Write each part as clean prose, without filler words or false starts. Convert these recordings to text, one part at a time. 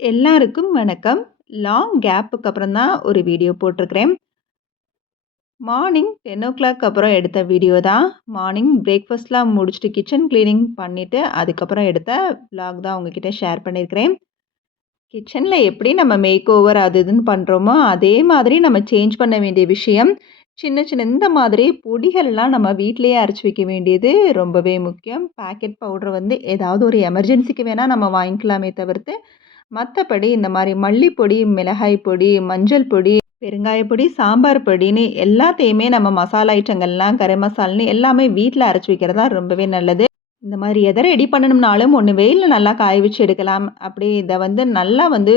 எல்லாருக்கும் வணக்கம். லாங் கேப்புக்கு அப்புறம் தான் ஒரு வீடியோ போட்டிருக்கிறேன். மார்னிங் 10:00 அப்புறம் எடுத்த வீடியோ தான். மார்னிங் பிரேக்ஃபாஸ்ட்லாம் முடிச்சுட்டு கிச்சன் கிளீனிங் பண்ணிவிட்டு அதுக்கப்புறம் எடுத்த விலாக் தான் உங்ககிட்ட ஷேர் பண்ணியிருக்கிறேன். கிச்சனில் எப்படி நம்ம மேக் ஓவர் அது இதுன்னு பண்ணுறோமோ அதே மாதிரி நம்ம சேஞ்ச் பண்ண வேண்டிய விஷயம் சின்ன சின்ன இந்த மாதிரி பொடிகள்லாம் நம்ம வீட்டிலேயே அரைச்சி வைக்க வேண்டியது ரொம்பவே முக்கியம். பேக்கெட் பவுடர் வந்து ஏதாவது ஒரு எமர்ஜென்சிக்கு வேணால் நம்ம வாங்கிக்கலாமே தவிர்த்து மற்றபடி இந்த மாதிரி மல்லிப்பொடி, மிளகாய் பொடி, மஞ்சள் பொடி, பெருங்காய பொடி, சாம்பார் பொடின்னு எல்லாத்தையுமே நம்ம மசாலா ஐட்டங்கள்லாம் கரம் மசால்னு எல்லாமே வீட்டில் அரைச்சி வைக்கிறதா ரொம்பவே நல்லது. இந்த மாதிரி எதை ரெடி பண்ணணும்னாலும் ஒன்று வெயிலில் நல்லா காய வச்சு எடுக்கலாம். அப்படி இதை வந்து நல்லா வந்து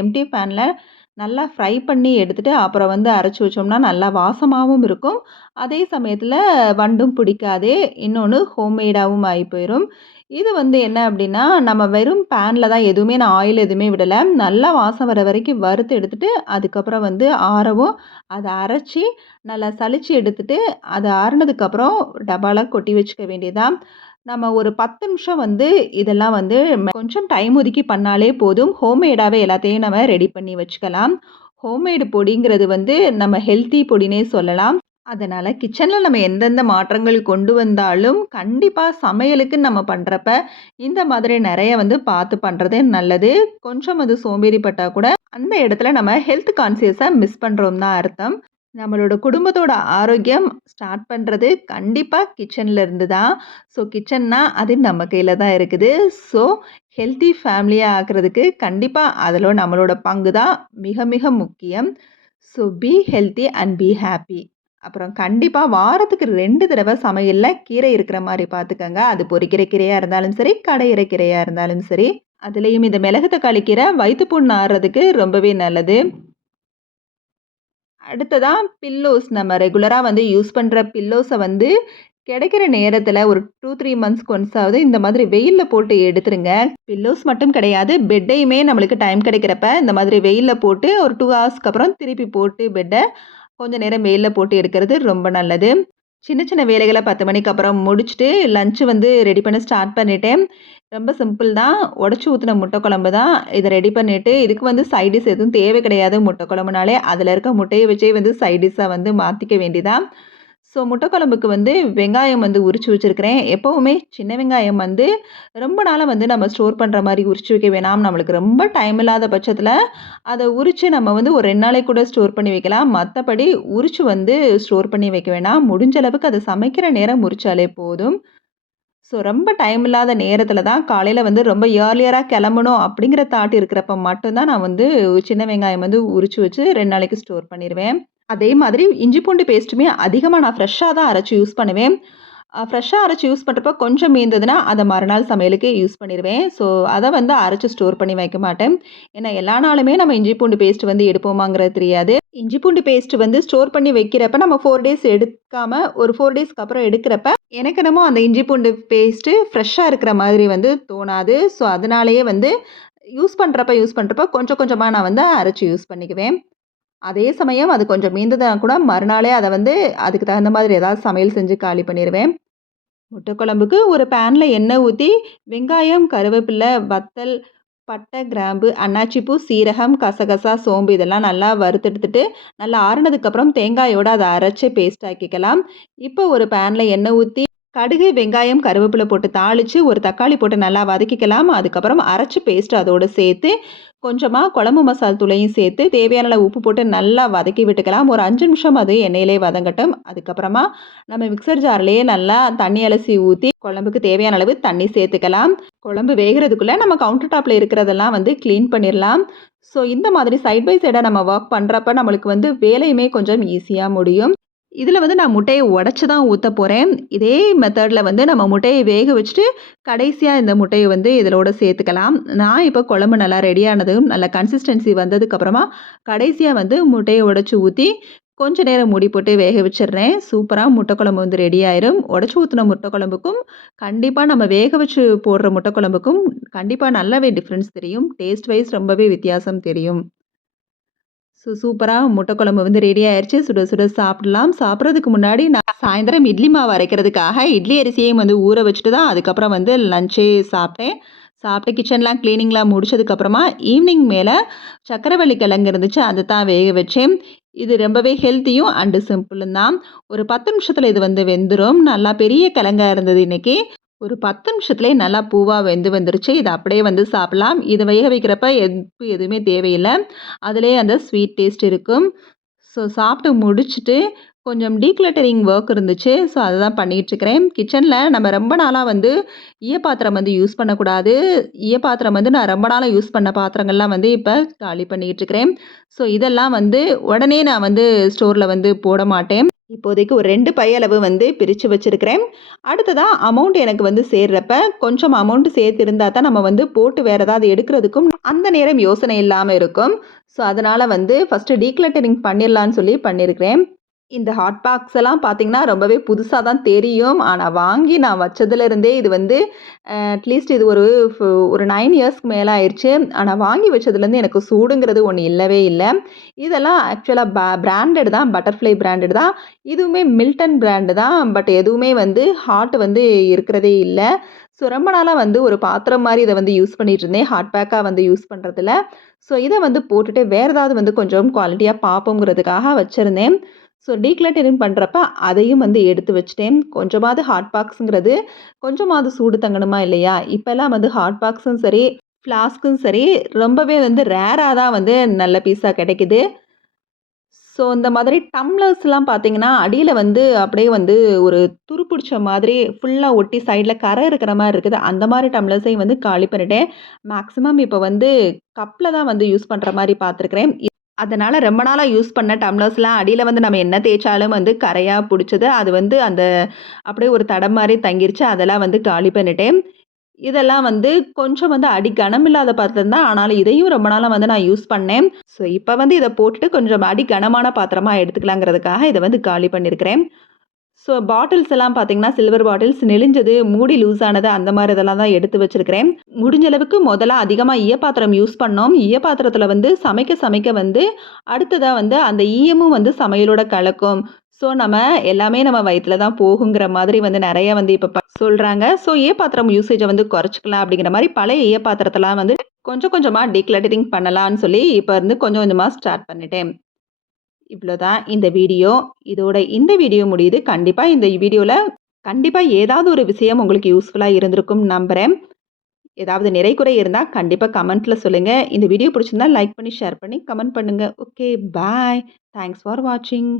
எம்டி பேனில் நல்லா ஃப்ரை பண்ணி எடுத்துகிட்டு அப்புறம் வந்து அரைச்சி வச்சோம்னா நல்லா வாசமாகவும் இருக்கும். அதே சமயத்தில் வண்டும் பிடிக்காது. இன்னொன்று ஹோம்மேடாகவும் ஆகி போயிடும். இது வந்து என்ன அப்படின்னா நம்ம வெறும் பேனில் தான் எதுவுமே நான் ஆயில் எதுவுமே விடலை. நல்லா வாசம் வர வரைக்கும் வறுத்து எடுத்துகிட்டு அதுக்கப்புறம் வந்து ஆறவும் அதை அரைச்சி நல்லா சலிச்சு எடுத்துகிட்டு அது ஆறுனதுக்கப்புறம் டப்பாவில் கொட்டி வச்சுக்க வேண்டியதான். நம்ம ஒரு 10 நிமிஷம் வந்து இதெல்லாம் வந்து கொஞ்சம் டைம் ஒதுக்கி பண்ணாலே போதும். ஹோம்மேடாகவே எல்லாத்தையும் நம்ம ரெடி பண்ணி வச்சுக்கலாம். ஹோம்மேடு பொடிங்கிறது வந்து நம்ம ஹெல்த்தி பொடினே சொல்லலாம். அதனால் கிச்சனில் நம்ம எந்தெந்த மாற்றங்கள் கொண்டு வந்தாலும் கண்டிப்பாக சமையலுக்கு நம்ம பண்ணுறப்ப இந்த மாதிரி நிறைய வந்து பார்த்து பண்ணுறதே நல்லது. கொஞ்சம் அது சோம்பேறிப்பட்டால் கூட அந்த இடத்துல நம்ம ஹெல்த் கான்சியஸை மிஸ் பண்ணுறோம் தான் அர்த்தம். நம்மளோட குடும்பத்தோட ஆரோக்கியம் ஸ்டார்ட் பண்ணுறது கண்டிப்பாக கிச்சனில் இருந்து தான். ஸோ கிச்சன்னா அது நம்ம கையில் தான் இருக்குது. ஸோ ஹெல்த்தி ஃபேமிலியாக ஆக்குறதுக்கு கண்டிப்பாக அதில் நம்மளோட பங்கு தான் மிக மிக முக்கியம். So be healthy and be happy. அப்புறம் கண்டிப்பாக வாரத்துக்கு 2 தடவை சமையலில் கீரை இருக்கிற மாதிரி பார்த்துக்கங்க. அது பொரிக்கிற கீரையாக இருந்தாலும் சரி, கடையிற கீரையாக இருந்தாலும் சரி. அதுலேயும் இந்த மிளகு தக்காளி கீரை வயிற்று புண் ஆறுறதுக்கு ரொம்பவே நல்லது. அடுத்ததா பில்லோஸ் நம்ம ரெகுலராக வந்து யூஸ் பண்ணுற பில்லோஸை வந்து கிடைக்கிற நேரத்தில் ஒரு 2-3 மந்த்ஸ்க்கு ஒன்ஸாவது இந்த மாதிரி வெயிலில் போட்டு எடுத்துருங்க. பில்லோஸ் மட்டும் கிடையாது, பெட்டையுமே நம்மளுக்கு டைம் கிடைக்கிறப்ப இந்த மாதிரி வெயிலில் போட்டு ஒரு 2 ஹவர்ஸ்க்கு அப்புறம் திருப்பி போட்டு பெட்டை கொஞ்சம் நேரம் வெயிலில் போட்டு எடுக்கிறது ரொம்ப நல்லது. சின்ன சின்ன வேலைகளை 10 மணிக்கு அப்புறம் முடிச்சுட்டு லஞ்சு வந்து ரெடி பண்ண ஸ்டார்ட் பண்ணிட்டேன். ரொம்ப சிம்பிள் தான். உடச்சி ஊற்றின முட்டை குழம்பு தான். இதை ரெடி பண்ணிவிட்டு இதுக்கு வந்து சைட் டிஷ் எதுவும் தேவை கிடையாது. முட்டை குழம்புனாலே அதில் இருக்க முட்டையை வச்சே வந்து சைட் டிஷ்ஷாக வந்து மாற்றிக்க வேண்டியதான். ஸோ முட்டை குழம்புக்கு வந்து வெங்காயம் வந்து உரித்து வச்சுருக்கிறேன். எப்போவுமே சின்ன வெங்காயம் வந்து ரொம்ப நாளாக வந்து நம்ம ஸ்டோர் பண்ணுற மாதிரி உரித்து வைக்க வேணாம். நம்மளுக்கு ரொம்ப டைம் இல்லாத பட்சத்தில் அதை உரித்து நம்ம வந்து ஒரு 2 நாளைக்கு கூட ஸ்டோர் பண்ணி வைக்கலாம். மற்றபடி உரித்து வந்து ஸ்டோர் பண்ணி வைக்க வேணாம். முடிஞ்ச அளவுக்கு அதை சமைக்கிற நேரம் உரித்தாலே போதும். ஸோ ரொம்ப டைம் இல்லாத நேரத்தில் தான் காலையில் வந்து ரொம்ப ஏர்லியராக கிளம்பணும் அப்படிங்கிற தாட் இருக்கிறப்ப மட்டும்தான் நான் வந்து சின்ன வெங்காயம் வந்து உரித்து வச்சு 2 நாளைக்கு ஸ்டோர் பண்ணிடுவேன். அதே மாதிரி இஞ்சி பூண்டு பேஸ்ட்டுமே அதிகமாக நான் ஃப்ரெஷ்ஷாக தான் அரைச்சி யூஸ் பண்ணுவேன். ஃப்ரெஷ்ஷாக அரைச்சி யூஸ் பண்ணுறப்ப கொஞ்சம் மீந்ததுன்னா அதை மறுநாள் சமையலுக்கு யூஸ் பண்ணிடுவேன். ஸோ அதை வந்து அரைச்சி ஸ்டோர் பண்ணி வைக்க மாட்டேன். ஏன்னா எல்லா நாளுமே நம்ம இஞ்சி பூண்டு பேஸ்ட் வந்து எடுப்போமாங்கிறது தெரியாது. இஞ்சி பூண்டு பேஸ்ட் வந்து ஸ்டோர் பண்ணி வைக்கிறப்ப நம்ம 4 டேஸ் எடுக்காமல் ஒரு 4 டேஸ்க்கு அப்புறம் எடுக்கிறப்ப எனக்கு என்னமோ அந்த இஞ்சி பூண்டு பேஸ்ட்டு ஃப்ரெஷ்ஷாக இருக்கிற மாதிரி வந்து தோணாது. ஸோ அதனாலேயே வந்து யூஸ் பண்ணுறப்ப கொஞ்சம் கொஞ்சமாக நான் வந்து அரைச்சி யூஸ் பண்ணிக்குவேன். அதே சமயம் அது கொஞ்சம் மீந்ததுனா கூட மறுநாளே அதை வந்து அதுக்கு தகுந்த மாதிரி ஏதாவது சமையல் செஞ்சு காலி பண்ணிடுவேன். முட்டை குழம்புக்கு ஒரு பேனில் எண்ணெய் ஊற்றி வெங்காயம், கருவேப்பிலை, வத்தல், பட்டை, கிராம்பு, அன்னாச்சிப்பூ, சீரகம், கசகசா, சோம்பு இதெல்லாம் நல்லா வறுத்தெடுத்துட்டு நல்லா ஆறுனதுக்கப்புறம் தேங்காயோடு அதை அரைச்சி பேஸ்ட் ஆக்கிக்கலாம். இப்போ ஒரு பேனில் எண்ணெய் ஊற்றி கடுகு, வெங்காயம், கருவேப்பிலை போட்டு தாளித்து ஒரு தக்காளி போட்டு நல்லா வதக்கிக்கலாம். அதுக்கப்புறம் அரைச்சி பேஸ்ட் அதோடு சேர்த்து கொஞ்சமாக குழம்பு மசால் தூளையும் சேர்த்து தேவையான அளவு உப்பு போட்டு நல்லா வதக்கி விட்டுக்கலாம். ஒரு 5 நிமிஷம் அது எண்ணெயிலே வதங்கட்டும். அதுக்கப்புறமா நம்ம மிக்சர் ஜார்லேயே நல்லா தண்ணி அலசி ஊற்றி குழம்புக்கு தேவையான அளவு தண்ணி சேர்த்துக்கலாம். குழம்பு வேகிறதுக்குள்ளே நம்ம கவுண்டர் டாப்பில் இருக்கிறதெல்லாம் வந்து க்ளீன் பண்ணிடலாம். ஸோ இந்த மாதிரி சைட் பை சைடாக நம்ம ஒர்க் பண்ணுறப்ப நம்மளுக்கு வந்து வேலையுமே கொஞ்சம் ஈஸியாக முடியும். இதில் வந்து நான் முட்டையை உடச்சி தான் ஊற்ற போகிறேன். இதே மெத்தடில் வந்து நம்ம முட்டையை வேக வச்சுட்டு கடைசியாக இந்த முட்டையை வந்து இதோட சேர்த்துக்கலாம். நான் இப்போ குழம்பு நல்லா ரெடியானதும் நல்ல கன்சிஸ்டன்சி வந்ததுக்கப்புறமா கடைசியாக வந்து முட்டையை உடச்சி ஊற்றி கொஞ்ச நேரம் மூடி போட்டு வேக வச்சிடுறேன். சூப்பராக முட்டை குழம்பு வந்து ரெடி ஆயிரும். உடச்சி ஊற்றின முட்டை குழம்புக்கும் கண்டிப்பாக நம்ம வேக வச்சு போடுற முட்டை குழம்புக்கும் கண்டிப்பாக நல்லாவே டிஃப்ரென்ஸ் தெரியும். டேஸ்ட் வைஸ் ரொம்பவே வித்தியாசம் தெரியும். சூப்பராக முட்டை குழம்பு வந்து ரெடி ஆயிடுச்சு. சுட சுட சாப்பிடலாம். சாப்பிட்றதுக்கு முன்னாடி நான் சாயந்தரம் இட்லி மாவு அரைக்கிறதுக்காக இட்லி அரிசியையும் வந்து ஊற வச்சுட்டு தான் அதுக்கப்புறம் வந்து லஞ்சே சாப்பிட்டேன். சாப்பிட்டு கிச்சன்லாம் க்ளீனிங்லாம் முடிச்சதுக்கப்புறமா ஈவினிங் மேலே சக்கரவள்ளி கிழங்கு இருந்துச்சு. அதை தான் வேக வச்சேன். இது ரொம்பவே ஹெல்த்தியும் அண்டு சிம்பிளும் தான். ஒரு 10 நிமிஷத்துல இது வந்து வெந்துரும். நல்லா பெரிய கிழங்கா இருந்தது இன்னைக்கு. ஒரு 10 நிமிஷத்துலயே நல்லா பூவா வெந்து வந்துருச்சு. இத அப்படியே வந்து சாப்பிடலாம். இத வேக வைக்கிறப்ப உப்பு எதுவுமே தேவையில்ல. அதிலேயே அந்த ஸ்வீட் டேஸ்ட் இருக்கும். ஸோ சாப்பிட்டு முடிச்சுட்டு கொஞ்சம் டீக்ளட்டரிங் ஒர்க் இருந்துச்சு. ஸோ அதுதான் பண்ணிகிட்ருக்கிறேன். கிச்சன்ல நம்ம ரொம்ப நாளா வந்து ஈயப்பாத்திரம் வந்து யூஸ் பண்ணக்கூடாது. ஈயப்பாத்திரம் வந்து நான் ரொம்ப நாளா யூஸ் பண்ண பாத்திரங்கள்லாம் வந்து இப்ப காலி பண்ணிக்கிட்டுருக்கிறேன். ஸோ இதெல்லாம் வந்து உடனே நான் வந்து ஸ்டோர்ல வந்து போட மாட்டேன். இப்போதைக்கு ஒரு 2 பை அளவு வந்து பிரிச்சு வச்சிருக்கிறேன். அடுத்ததா அமௌண்ட் எனக்கு வந்து சேர்றப்ப கொஞ்சம் அமௌண்ட் சேர்த்திருந்தா தான் நம்ம வந்து போட்டு வேற ஏதாவது எடுக்கிறதுக்கும் அந்த நேரம் யோசனை இல்லாம இருக்கும். ஸோ அதனால வந்து ஃபர்ஸ்ட்டு டீக்ளட்டரிங் பண்ணிடலான்னு சொல்லி பண்ணியிருக்கிறேன். இந்த ஹாட் பாக்ஸ் எல்லாம் பார்த்தீங்கன்னா, ரொம்பவே புதுசா தான் தெரியும். ஆனா வாங்கி நான் வச்சதுலேருந்தே இது வந்து அட்லீஸ்ட் இது ஒரு 9 இயர்ஸ்க்கு மேல ஆயிருச்சு. ஆனா வாங்கி வச்சதுலேருந்து எனக்கு சூடுங்கிறது ஒண்ணு இல்லவே இல்ல. இதெல்லாம் ஆக்சுவலா பிராண்டட் தான். பட்டர்ஃப்ளை பிராண்டட் தான். இதுவுமே மில்டன் பிராண்டு தான். பட் எதுவுமே வந்து ஹாட் வந்து இருக்கிறதே இல்ல. ஸோ ரொம்ப நாளா வந்து ஒரு பாத்திரம் மாரி இத வந்து யூஸ் பண்ணிட்டு இருந்தேன். ஹாட் பேக்கா வந்து யூஸ் பண்றதில்ல. ஸோ இத வந்து போட்டுட்டு வேற ஏதாவது வந்து கொஞ்சம் குவாலிட்டியா பார்ப்போங்கிறதுக்காக வச்சிருந்தேன். ஸோ டீக்ளட்டரிங் பண்ணுறப்ப அதையும் வந்து எடுத்து வச்சுட்டேன். கொஞ்சமாவது ஹாட் பாக்ஸுங்கிறது கொஞ்சமாவது சூடு தங்கணுமா இல்லையா? இப்போலாம் வந்து ஹாட் பாக்ஸும் சரி, ஃப்ளாஸ்க்கும் சரி ரொம்பவே வந்து ரேரா தான் வந்து நல்ல பீஸா கிடைக்குது. ஸோ இந்த மாதிரி டம்ளர்ஸ்லாம் பார்த்தீங்கன்னா, அடியில வந்து அப்படியே வந்து ஒரு துரு புடிச்ச மாதிரி ஃபுல்லா ஒட்டி சைட்ல கரை இருக்கிற மாரி இருக்குது. அந்த மாரி டம்ளர்ஸையும் வந்து காலி பண்ணிட்டேன். மேக்ஸிமம் இப்போ வந்து கப்ல தான் வந்து யூஸ் பண்ற மாரி பார்த்துருக்கிறேன். அதனால ரொம்ப நாளா யூஸ் பண்ண டம்ளர்ஸ்லாம் அடியில வந்து நம்ம என்ன தேய்ச்சாலும் வந்து கரையா புடிச்சது. அது வந்து அந்த அப்படியே ஒரு தடம் மாரி தங்கிருச்சு. அதெல்லாம் வந்து காலி பண்ணிட்டேன். இதெல்லாம் வந்து கொஞ்சம் வந்து அடி கனமில்லாத பாத்திரம் தான். ஆனாலும் இதையும் ரொம்ப நாளா வந்து நான் யூஸ் பண்ணேன். ஸோ இப்ப வந்து இத போட்டுட்டு கொஞ்சம் அடி கனமான பாத்திரமா எடுத்துக்கலாங்கிறதுக்காக இத வந்து காலி பண்ணியிருக்கிறேன். ஸோ பாட்டில்ஸ் எல்லாம் பார்த்தீங்கன்னா, சில்வர் பாட்டில்ஸ் நெளிஞ்சது, மூடி லூஸ் ஆனது அந்த மாரி இதெல்லாம் தான் எடுத்து வச்சிருக்கிறேன். முடிஞ்ச அளவுக்கு முதல்ல அதிகமா ஈயப்பாத்திரம் யூஸ் பண்ணோம். ஈயப்பாத்திரத்தில வந்து சமைக்க சமைக்க வந்து அடுத்ததா வந்து அந்த ஈயமும் வந்து சமையலோட கலக்கும். ஸோ நம்ம எல்லாமே நம்ம வயித்துல தான் போகுங்கிற மாதிரி வந்து நெறைய வந்து இப்ப சொல்றாங்க. ஸோ ஈயப்பாத்திரம் யூசேஜ வந்து குறைச்சுக்கலாம் அப்படிங்கிற மாரி பழைய ஈயப்பாத்திரத்தலாம் வந்து கொஞ்சம் கொஞ்சமா டீக்ளட்டரிங் பண்ணலான்னு சொல்லி இப்ப இருந்து கொஞ்சம் கொஞ்சமா ஸ்டார்ட் பண்ணிட்டேன். இவ்வளோதான் இந்த வீடியோ. இதோட இந்த வீடியோ முடியுது. கண்டிப்பா ஏதாவது ஒரு விஷயம் உங்களுக்கு யூஸ்ஃபுல்லா இருந்திருக்கும்னு நம்புறேன். ஏதாவது நிறை, குறை இருந்தா கண்டிப்பா கமெண்ட்ல சொல்லுங்க. இந்த வீடியோ பிடிச்சிருந்தா லைக் பண்ணி, ஷேர் பண்ணி, கமெண்ட் பண்ணுங்க. Okay, bye. தேங்க்ஸ் ஃபார் வாட்சிங்.